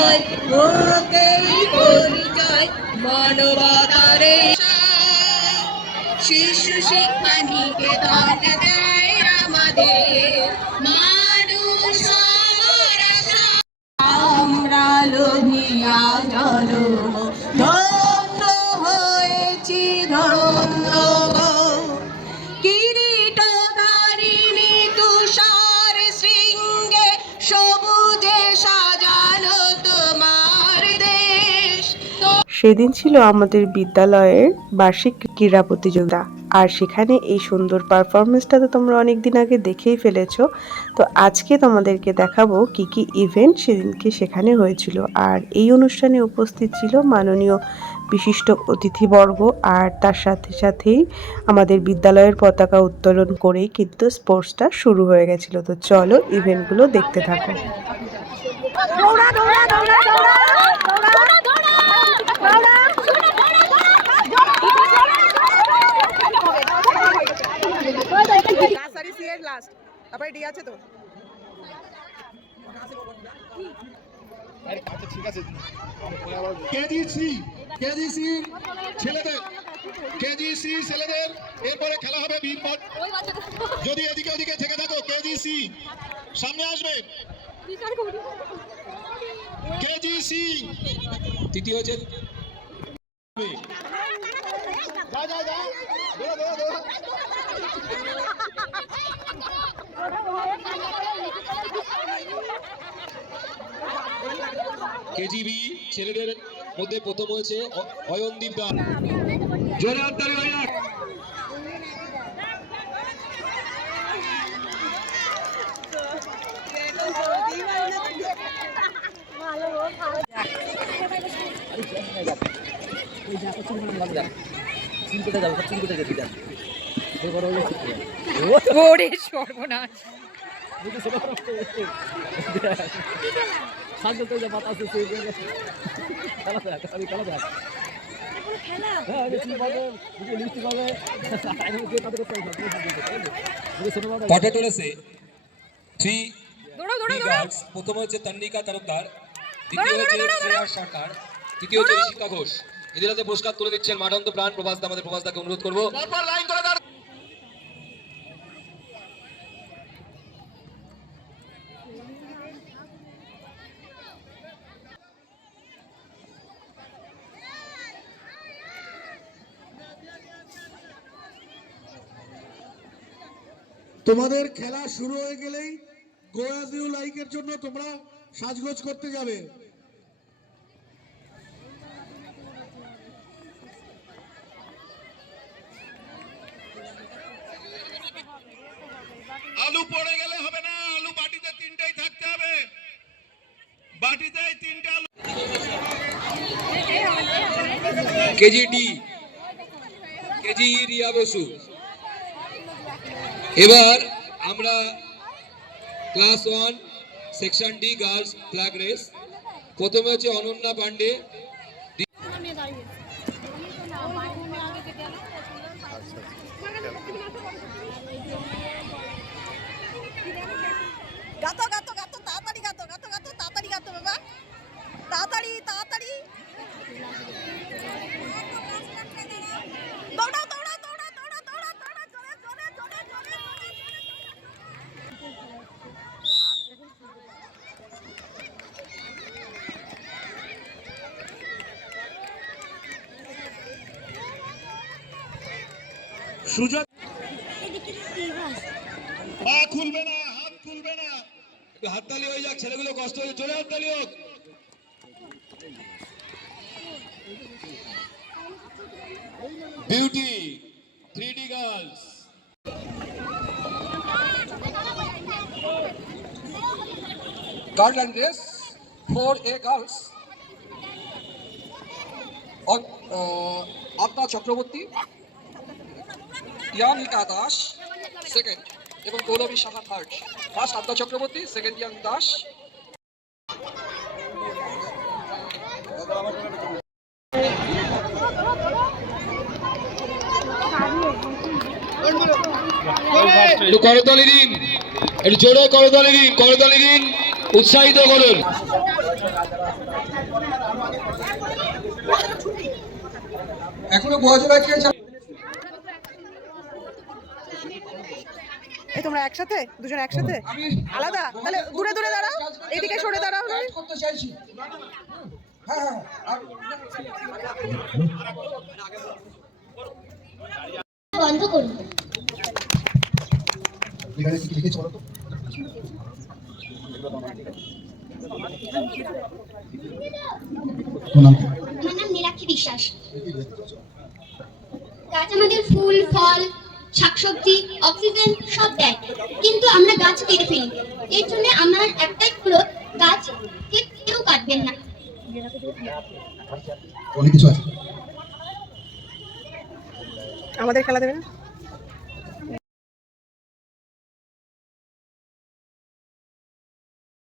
জয় ওকেই পরিচয় মানবতারে শিশু শিক্ষা নিকেতন দেয় আমাদের মানুষ আমরা লোভিয়া জনম ধন্য হয়েছি ধন্য গো কিরীটধারিণী তুষার শৃঙ্গে সবুজে সাজানো তোমার দেশ। সেদিন ছিল আমাদের বিদ্যালয়ের বার্ষিক ক্রীড়া প্রতিযোগিতা, আর সেখানে এই সুন্দর পারফরমেন্সটা তো তোমরা অনেকদিন আগে দেখেই ফেলেছো। তো আজকে তোমাদেরকে দেখাবো কি কি ইভেন্ট সেদিনকে সেখানে হয়েছিল। আর এই অনুষ্ঠানে উপস্থিত ছিল মাননীয় বিশিষ্ট অতিথিবর্গ, আর তার সাথে সাথেই আমাদের বিদ্যালয়ের পতাকা উত্তোলন করেই কিন্তু স্পোর্টসটা শুরু হয়ে গেছিল। তো চলো ইভেন্টগুলো দেখতে থাকো। ছেলেদের এরপরে খেলা হবে বীরপট। যদি এদিকে ওদিকে থেকে থাকো কেজিসি সামনে আসবে। কেজিসি তৃতীয় হচ্ছে কেজিবি ছেলেদের মধ্যে প্রথম হয়েছে অয়নদীপ দাস। জোরে হাততালি হয়ে যাক। সর্বনাশ প্রথম হচ্ছে তন্নিকা তরফদার, দ্বিতীয় হচ্ছে শ্রেয়া সরকার, তৃতীয় হচ্ছে ঋষিকা ঘোষ। এদের হাতে পুরস্কার তুলে দিচ্ছেন মানন্ত প্রাণ প্রভাস দা। আমাদের প্রভাস দাকে অনুরোধ করবো লাইন করে দাঁড়ান। তোমাদের খেলা শুরু হয়ে গেলেই গো অ্যাজ ইউ লাইকের জন্য তোমরা সাজগোজ করতে যাবে। আলু পড়ে গেলে হবে না, আলু বাটিতে তিনটেই থাকতে হবে, বাটিতে তিনটে আলু। K G D K G Riya Basu. এবার আমরা class 1 section D girls flag race. প্রথমে হচ্ছে অনন্যা পান্ডে। গাতো গাতো গাতো তাড়াতাড়ি গাতো গাতো গাতো তাড়াতাড়ি গাতো বাবা তাড়াতাড়ি তাড়াতাড়ি দৌড়াও দৌড়াও দৌড়াও দৌড়াও দৌড়াও দৌড়াও জোরে জোরে জোরে জোরে সুযোগ পা খুলবে না, হাত খুলবে না, হাততালি হয়ে যাক, ছেলেগুলো কষ্ট হয়ে জোরে হাততালি হোক। Beauty 3D girls. Girls race 4A girls. আত্মা চক্রবর্তী, ইয়ামিকা দাস সেকেন্ড এবং গৌরবী সাহা থার্ড। ফার্স্ট আত্মা চক্রবর্তী, সেকেন্ড ইয়াং দাস। একটু করতালি দিন, একটু জোরে করতালি দিন, করতালি দিন। উৎসাহিত করুন। এখনো বয়স রাখে এই তোমরা একসাথে দুজন একসাথে আলাদা তাহলে দূরে দূরে দাঁড়াও এদিকে সরে দাঁড়াও না করতে চাইছি। হ্যাঁ বন্ধ করুন। এখানে কি লিখেছ বলো তো? আমার নাম মীনাক্ষী বিশ্বাস। গাছ আমাদের ফুল ফল শাকসবজি অক্সিজেন সব দেয়, কিন্তু আমরা গাছ কেটে ফেলি। এর জন্য আমার একটাই হলো, গাছ কেউ কাটবেন না। অনেক কিছু আছে। আমাদের খেলা দেবে না